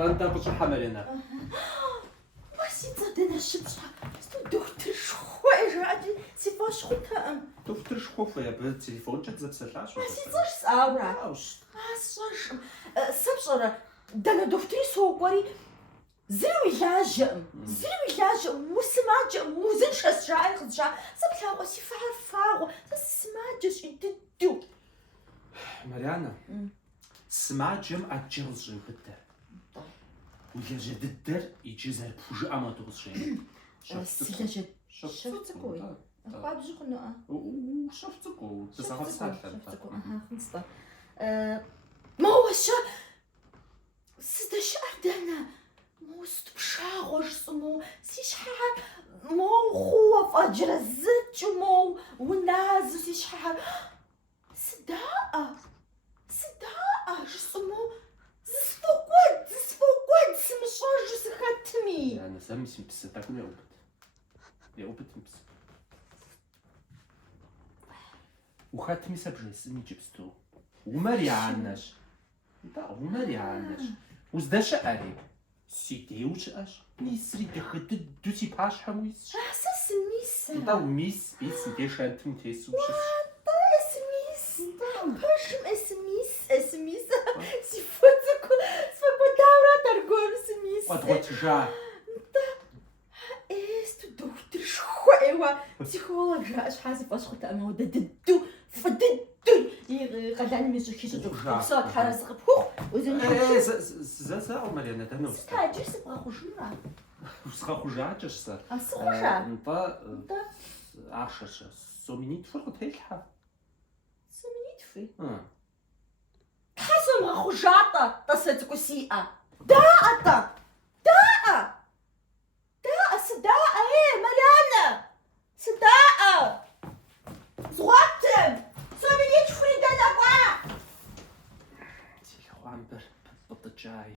أنت بصحة مرينا. واسيت دنا الشبشة دكتور شوي عادي سيفا شخوتها دكتور شخوفة يا بالتليفون جات زبسلاش. واسيتش صابرة أصلاش سبشرة دنا دكتوري سوقري زروي لاجم وسماج وزنش الشعر خدشة سبلا واسيفا عرفاغو سماجش انتدو مريانا سماجم أجرز جبتر ويا جددر يجي زر بوج أما توصي سيلا شفتكوي أخواب جخنو شفتكو تزغط شفتكو خمسطة ما هو الشا سيدا شعدنا موست بشاغوش سمو سيشحال مو خوف أجرزت مو وناز سيشحال صداقة جسمو زفوقود سمشاج سخاتمي يعني سامي سمبس تاكل يا أوبت مبس وخاتمي سبجي سمي جبستو ومريعناش وزداش عليك سيتي وش اش نيسري دخد دوتي باش حمويس أحساس ميس دا وميس بيس دي شانتم تيسو اسميس سيفوتكو داورا ترغور سميس ودغوت جا استو دكتور شويوا بسيكولوج اش حاسب اش خدت امو ددو فددو قدعني ميسو كيسو دكتور صوت حرس غبخوخ وزن زازا او مريانا تهنو ستاجي سبغا خجورة وسخا خجاعة جسا أصخجة انت عشش سومينيت فرقت هيلحا سمينيت في حسن خجاطة تصدقوا سيئة داء صداء ايه مريانا صداء زغطن سمينيت فريدة لبعا تيخو عم بطت جاي